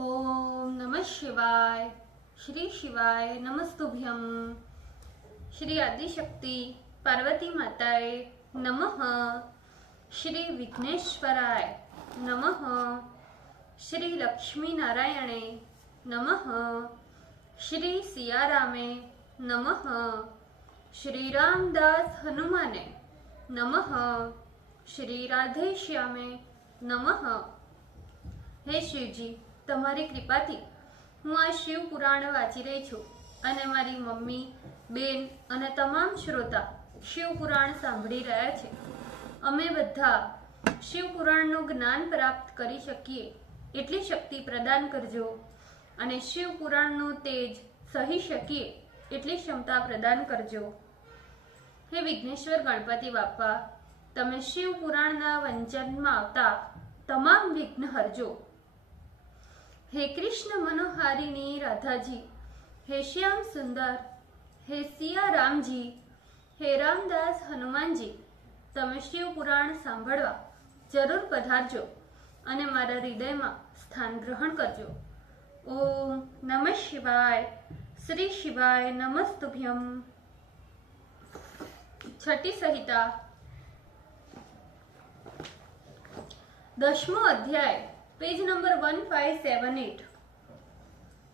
ओम नमः शिवाय। श्री शिवाय नमस्तुभ्यं। श्री आदिशक्ति पार्वती माताए नमः। श्री विघ्नेश्वराय नमः। श्री लक्ष्मी नारायणे नमः। श्री सियारामे नमः। श्री रामदास हनुमाने नमः। श्री राधे श्यामे नमः। हे शिवजी, તમારી કૃપાથી હું આ શિવ પુરાણ વાંચી રહી છું અને મારી મમ્મી, બેન અને તમામ શ્રોતા શિવ પુરાણ સાંભળી રહ્યા છે। અમે બધા શિવ પુરાણનું જ્ઞાન પ્રાપ્ત કરી શકીએ એટલી શક્તિ પ્રદાન કરજો અને શિવ પુરાણનું તેજ સહી શકીએ એટલી ક્ષમતા પ્રદાન કરજો। હે વિઘ્નેશ્વર ગણપતિ બાપા, તમે શિવ પુરાણના વંચનમાં આવતા તમામ વિઘ્ન હરજો। हे कृष्ण मनोहारिणी राधा जी, हे श्याम सुंदर, हे सिया राम जी, हे रामदास हनुमान जी, तमे शिव पुराण सांभळवा जरूर पधारजो अने मारा हृदयमां स्थान ग्रहण करजो। ओम नमः शिवाय। श्री शिवाय नमस्तुभ्यं। छठी संहिता 10वां अध्याय, पेज नंबर 1578।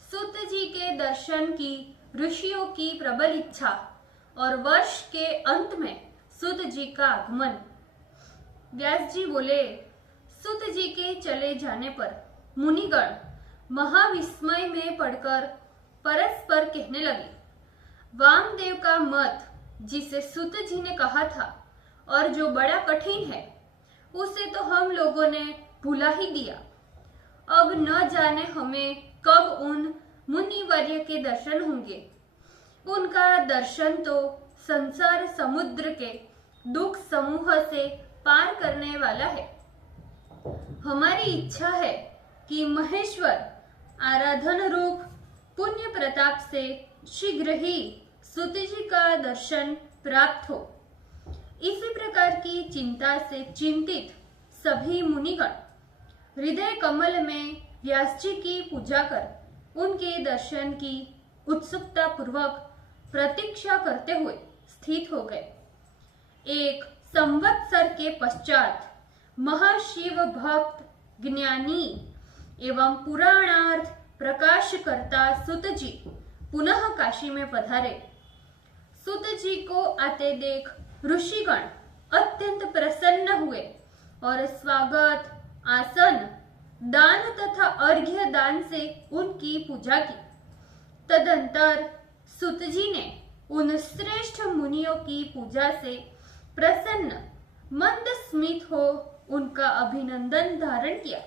सूत जी के दर्शन की ऋषियों की प्रबल इच्छा और वर्ष के अंत में सूत जी का आगमन। व्यास जी बोले, सूत जी के चले जाने पर मुनिगण महाविस्मय में पड़कर परस्पर कहने लगे, वामदेव का मत जिसे सूत जी ने कहा था और जो बड़ा कठिन है, उसे तो हम लोगों ने भुला ही दिया। अब न जाने हमें कब उन मुनिवर्य के दर्शन होंगे। उनका दर्शन तो संसार समुद्र के दुख समूह से पार करने वाला है। हमारी इच्छा है कि महेश्वर आराधन रूप पुण्य प्रताप से शीघ्र ही सूत जी का दर्शन प्राप्त हो। इसी प्रकार की चिंता से चिंतित सभी मुनिगण हृदय कमल में व्यास जी की पूजा कर उनके दर्शन की उत्सुकता पूर्वक प्रतीक्षा करते हुए स्थित हो गए। एक संवत्सर के पश्चात महाशिव भक्त, ज्ञानी एवं पुराणार्थ प्रकाश करता सूत जी पुनः काशी में पधारे। सूत जी को आते देख ऋषिगण अत्यंत प्रसन्न हुए और स्वागत, आसन, दान तथा अर्घ्य दान से उनकी पूजा की। तदंतर सूत जी ने उन श्रेष्ठ मुनियों की पूजा से प्रसन्न मंद स्मित हो उनका अभिनंदन धारण किया।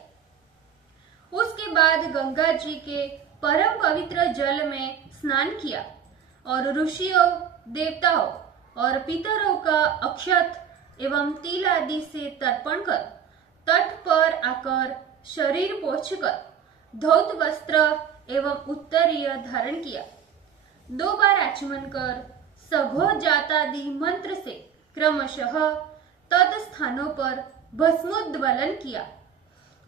उसके बाद गंगा जी के परम पवित्र जल में स्नान किया और ऋषियों, देवताओं और पितरों का अक्षत एवं तिल आदि से तर्पण कर तट पर आकर शरीर पोंछकर धौत वस्त्र एवं उत्तरीय धारण किया। 2 बार आचमन कर सघो जातादि मंत्र से क्रमशः तद स्थानों पर भस्मोद्वलन किया।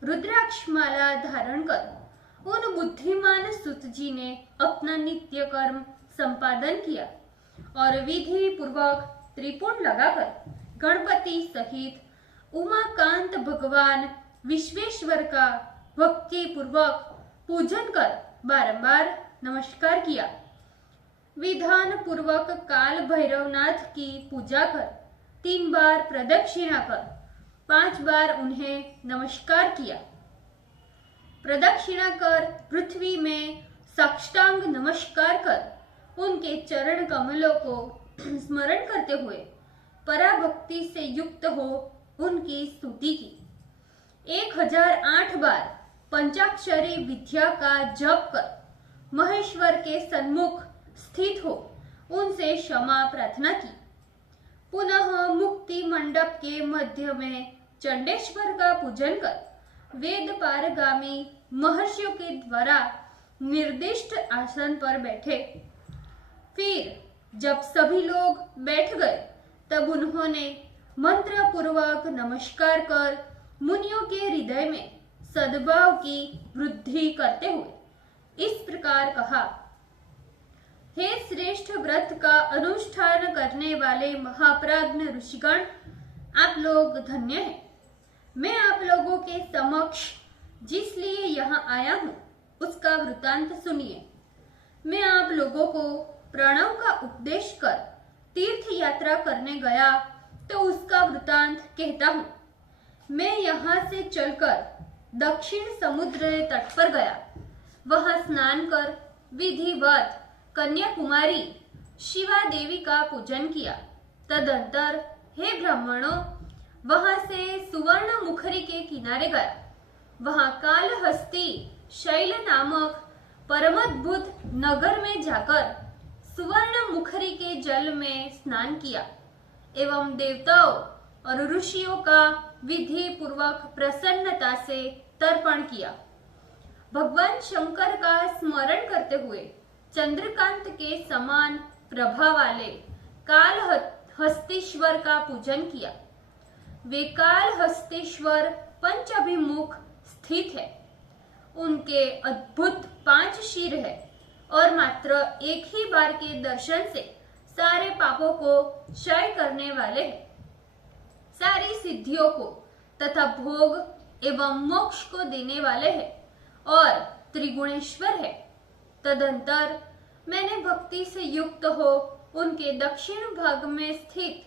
रुद्राक्ष माला धारण कर उन बुद्धिमान सूत जी ने अपना नित्य कर्म संपादन किया और विधि पूर्वक त्रिपुंड लगाकर गणपति सहित उमाकांत भगवान विश्वेश्वर का भक्ति पूर्वक पूजन कर बारंबार नमस्कार किया। विधान पूर्वक काल भैरवनाथ की पूजा कर 3 बार प्रदक्षिणा कर 5 बार उन्हें नमस्कार किया। प्रदक्षिणा कर पृथ्वी में साष्टांग नमस्कार कर उनके चरण कमलों को स्मरण करते हुए पराभक्ति से युक्त हो उनकी स्तुति की। 1008 बार पंचाक्षरी विद्या का जप कर महेश्वर के सन्मुख स्थित हो उनसे क्षमा प्रार्थना की। पुनः मुक्ति मंडप के मध्य में चंडेश्वर का पूजन कर वेद पारगामी महर्षियों के द्वारा निर्दिष्ट आसन पर बैठे। फिर जब सभी लोग बैठ गए तब उन्होंने मंत्र पूर्वक नमस्कार कर मुनियों के हृदय में सद्भाव की वृद्धि करते हुए इस प्रकार कहा, हे श्रेष्ठ व्रत का अनुष्ठान करने वाले महाप्राज्ञ ऋषिगण, आप लोग धन्य हैं। मैं आप लोगों के समक्ष जिस लिए यहाँ आया हूँ उसका वृतांत सुनिए। मैं आप लोगों को प्रणव का उपदेश कर तीर्थ यात्रा करने गया तो उसका वृतांत कहता हूँ। मैं यहाँ से चलकर दक्षिण समुद्र तट पर गया, वहां स्नान कर विधिवत कन्याकुमारी शिवा देवी का पूजन किया। तदंतर हे ब्राह्मणों, वहां से सुवर्ण मुखरी के किनारे गया, वहां कालहस्ती शैल नामक परमद्भुत नगर में जाकर सुवर्ण मुखरी के जल में स्नान किया एवं देवताओं और ऋषियों का विधि पूर्वक प्रसन्नता से तर्पण किया। भगवान शंकर का स्मरण करते हुए चंद्रकांत के समान प्रभा वाले कालहस्तीश्वर का पूजन किया। वे कालहस्तीश्वर पंचभिमुख स्थित है। उनके अद्भुत 5 शीर है और मात्र एक ही बार के दर्शन से सारे पापों को क्षय करने वाले हैं, सारी सिद्धियों को तथा भोग एवं मोक्ष को देने वाले हैं और त्रिगुणेश्वर है। तदंतर मैंने भक्ति से युक्त हो उनके दक्षिण भाग में स्थित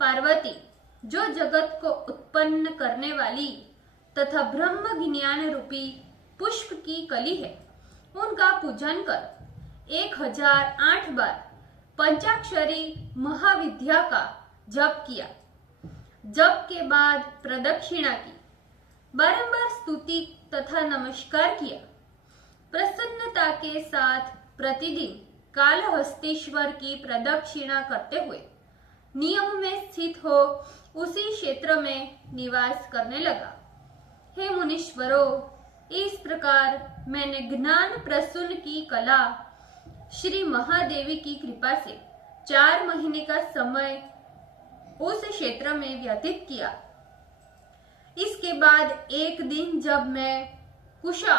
पार्वती, जो जगत को उत्पन्न करने वाली तथा ब्रह्म ज्ञान रूपी पुष्प की कली है, उनका पूजन कर 1008 बार पंचाक्षरी महाविद्या का जप किया। जप के बाद प्रदक्षिणा की, बारंबार स्तुति तथा नमस्कार किया। प्रसन्नता के साथ प्रतिदिन कालहस्तीश्वर की प्रदक्षिणा करते हुए नियम में स्थित हो उसी क्षेत्र में निवास करने लगा। हे मुनीश्वरों, इस प्रकार मैंने ज्ञान प्रसून की कला श्री महादेवी की कृपा से 4 महीने का समय उस क्षेत्र में व्यतीत किया। इसके बाद एक दिन जब मैं कुशा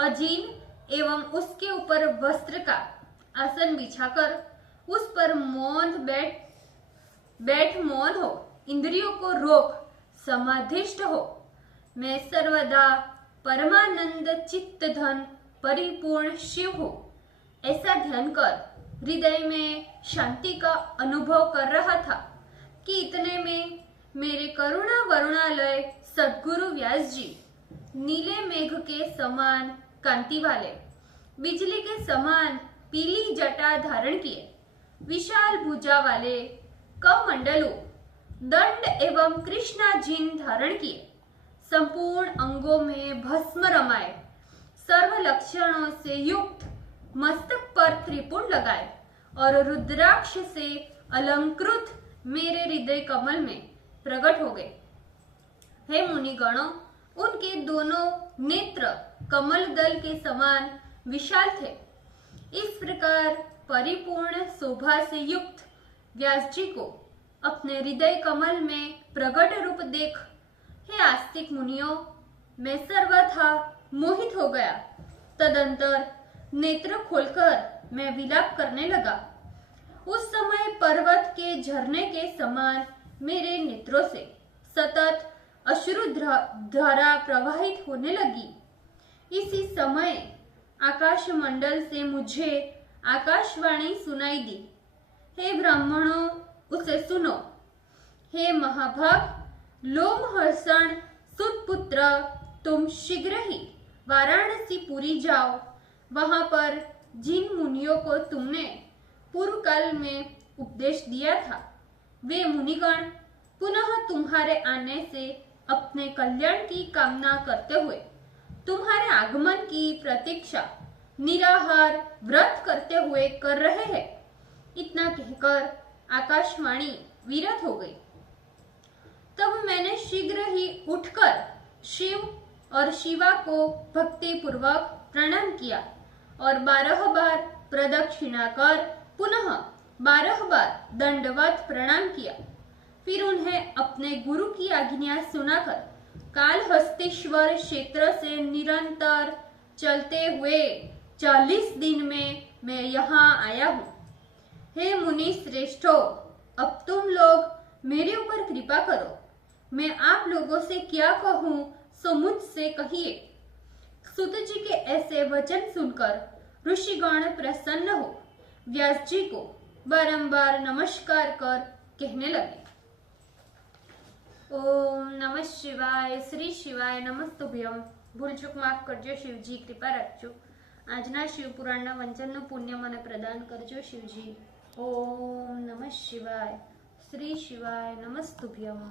अजीन एवं उसके ऊपर वस्त्र का आसन बिछाकर उस पर बैठ मौन हो, इंद्रियों को रोक समाधिष्ठ हो, मैं सर्वदा परमानंद चित्त धन परिपूर्ण शिव हो, ऐसा ध्यान कर हृदय में शांति का अनुभव कर रहा था कि इतने में मेरे करुणा वरुणालय सद्गुरु व्यास जी नीले मेघ के समान कांति वाले, बिजली के समान पीली जटा धारण किए, विशाल भुजा वाले, कमंडलू, दंड एवं कृष्णाजीन धारण किए, संपूर्ण अंगों में भस्म रमाए, सर्व लक्षणों से युक्त, मस्तक पर त्रिपुंड लगाए और रुद्राक्ष से अलंकृत मेरे हृदय कमल में प्रकट हो गए। हे मुनिगणों, उनके दोनों नेत्र कमल दल के समान विशाल थे। इस प्रकार परिपूर्ण शोभा से युक्त व्यास जी को अपने हृदय कमल में प्रकट रूप देख, हे आस्तिक मुनियों, मैं सर्वथा मोहित हो गया। तदंतर नेत्र खोलकर मैं विलाप करने लगा। उस समय पर्वत के झरने के समान मेरे नेत्रों से सतत अश्रु धारा प्रवाहित होने लगी। इसी समय आकाश मंडल से मुझे आकाशवाणी सुनाई दी, हे ब्राह्मणों, उसे सुनो। हे महाभाग लोमहर्षण सुतपुत्र, तुम शीघ्र ही वाराणसी पुरी जाओ। वहां पर जिन मुनियों को तुमने पूर्व काल में उपदेश दिया था, वे मुनिगण पुनः तुम्हारे आने से अपने कल्याण की कामना करते हुए तुम्हारे आगमन की प्रतीक्षा निराहार व्रत करते हुए कर रहे हैं। इतना कहकर आकाशवाणी विरत हो गई। तब मैंने शीघ्र ही उठकर शिव और शिवा को भक्ति पूर्वक प्रणाम किया और 12 बार प्रदक्षिणा कर पुनः 12 बार दंडवत प्रणाम किया। फिर उन्हें अपने गुरु की आज्ञा सुनाकर कालहस्तीश्वर क्षेत्र से निरंतर चलते हुए 40 दिन में मैं यहाँ आया हूँ। हे मुनि श्रेष्ठो, अब तुम लोग मेरे ऊपर कृपा करो। मैं आप लोगों से क्या कहूँ सो मुझसे कहिए। सुत जी के ऐसे वचन सुनकर ऋषिगण प्रसन्न हो व्यास जी को बारंबार नमस्कार कर कहने लगे, ओम नमः शिवाय, श्री शिवाय नमस्तुभ्यम। ભૂલ ચૂક માફ કરજો શિવજી, કૃપા રાખજો। આજના શિવપુરાણના વંચનનું પુણ્ય મને પ્રદાન કરજો શિવજી। ઓમ નમઃ શિવાય, શ્રી શિવાય નમસ્તુભ્યમ।